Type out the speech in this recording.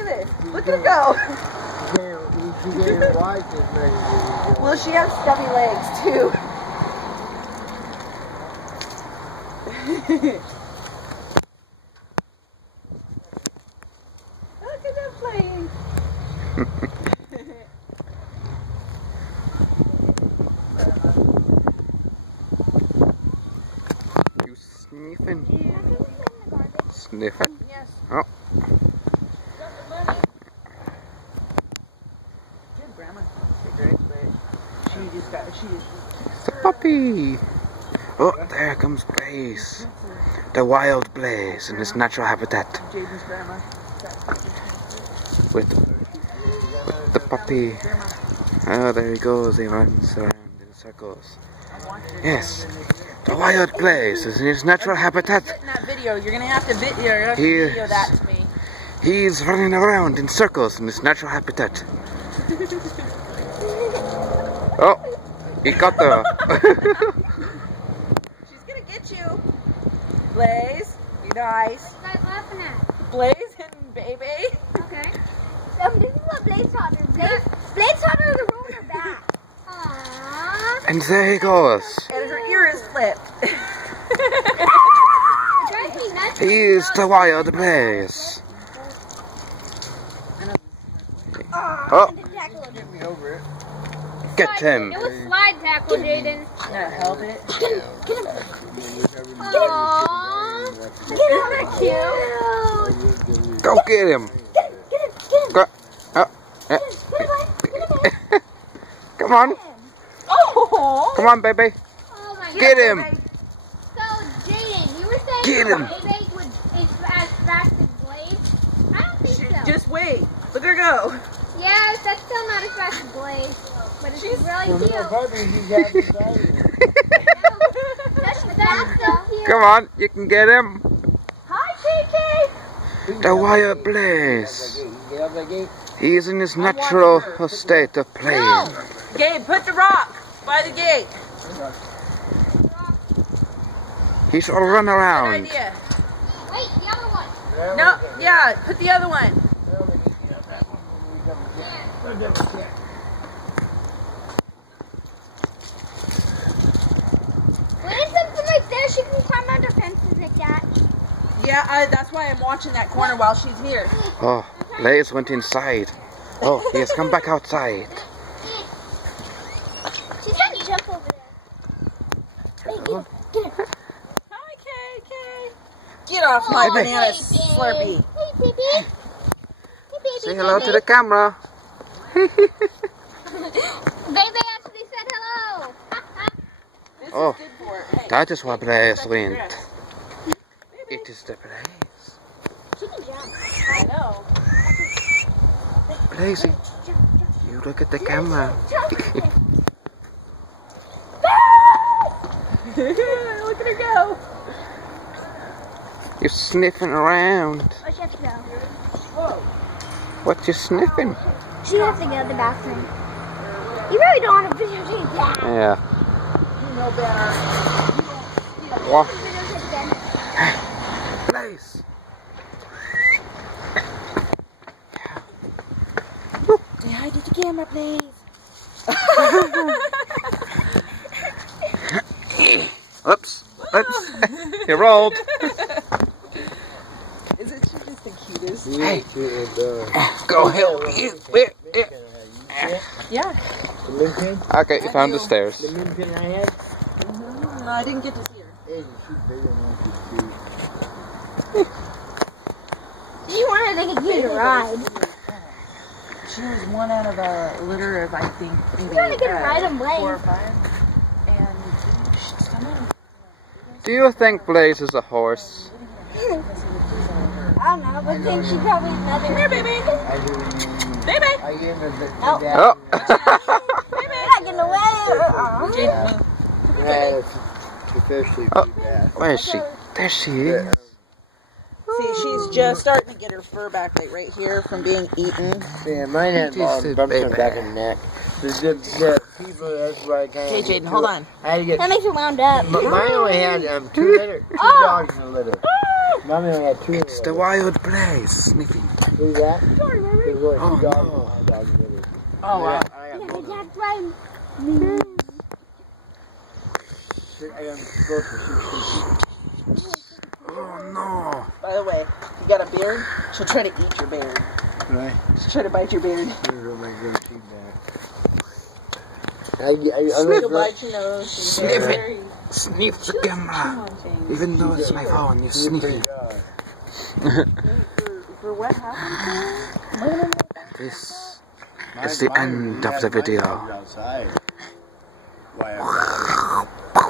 at this. Look at her go. She can't watch as much as you do. Well, she has stubby legs too. Look at them playing. You sniffing? Sniffing? Yes. Oh. Good grandma. Cigarettes, but she just got It's a puppy. Oh, there comes Blaze. The wild Blaze in his natural habitat. Jaden's grandma. With the puppy. Oh, there he goes. He runs around in circles. Yes, the wild Blaze is in his natural habitat. In that video, you're gonna have to video that to me. He's running around in circles in his natural habitat. Oh, he got her. She's gonna get you. Blaze, be nice. What are you guys laughing at? Blaze and baby. Okay. This is what Blaze taught her. Blaze taught her to roll her back. Aww. And there he goes. And her ear is flipped. He is the wild Blaze. Oh, Get me over it. get him. It was slide tackle, Jaden. That held it. Aww. Isn't that cute? Go get him. Go. Oh. Come on. Oh! Come on, baby. Oh my Get God. him. So, Jaden, you were saying Get him. Bebe is as fast as Blaze? I don't think so. Just wait. Look at her go. Yes, that's still not as fast as Blaze. But it's really Well, cute. no puppy, she's got beside her. That's so cute. Come on, you can get him. Hi, Kiki. The wild Blaze. Get up that gate. He is in his natural state of playing. No! Gabe, put the rock by the gate. He's all run Good around. idea. Wait, the other one. No, yeah, put the other one. When it's something like this, you can climb under fences like that. Yeah, that's why I'm watching that corner while she's here. Oh, Blaze went inside. Oh, he has come back outside. She's trying to jump over there. Wait, get her. Hi, KK. Get off my Oh, banana baby. slurpee. Hey, baby. Hey, baby. Say hello to the camera. Baby actually said hello. This Oh, is good for her. Hey, that is why Blaze touch went. grass. It is the Blaze. She can jump. I know. Blaze, you look at the camera. Look at her go. You're sniffing around. Oh, she has to go. What you sniffing? She has to go to the bathroom. You really don't want to videotape that. Yeah. You know better. What? Videotape them. Blaze. Say hi to the camera, please. Oops. Oops. He rolled. Isn't she just the cutest? Hey. Go help you. Yeah. The min pin? Okay, you found the stairs. The min pin I had? No, I didn't get to see her. Hey, she's bigger than She wanted to continue to ride. She was one out of a litter of, I think, maybe trying to get a ride on Blaze. 4 or 5. And she's coming. Do you think Blaze is a horse? I don't know, but then she probably another. Come here, baby. I do. Baby. I gave her the Oh. dad. Oh. You're not getting away. Jaden, move. Yeah, it's officially Oh. pretty bad. Where is she? There she is. See, she's just starting to get her fur back right here from being eaten. Yeah, mine had Just a bumps on baby. the back of the neck. The people, that's why I kind of. Okay, Jaden, hold on. I had to get. That makes it wound up. Mine only had two Oh. dogs in the litter. Mommy only had 2. It's the wild place. Sniffing. See that? There's only 2 Oh, dogs no. and 2 dogs with it. Oh, wow. I got Yeah, both of them. that's right. I got both for 650. Oh no. By the way, you got a beard, she'll try to eat your beard. Right? She'll try to bite your beard. Here's what my girl team back. She'll bite your nose. She's Sniff it. very... Sniff the Come camera. on, James. Even though it's my phone, you sniff it. For what happened? This is the end of the video. Outside. Why?